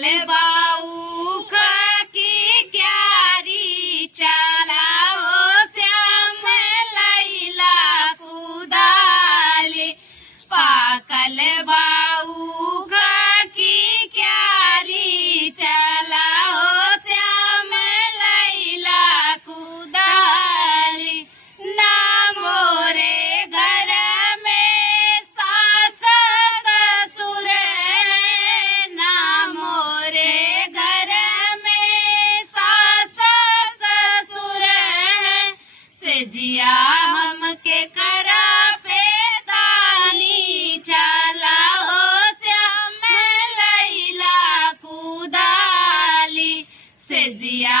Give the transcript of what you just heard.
ले बाऊ की क्यारी चलाओ श्याम लैला कुदाली पाकल बाऊ की क्यारी चलाओ श्याम लैला कुदाली ना मोरे घर में सास ससुर ना मोरे घर में सास ससुर से जिया हमके करा पे दानी चलाओ श्याम लैला कुदाली से जिया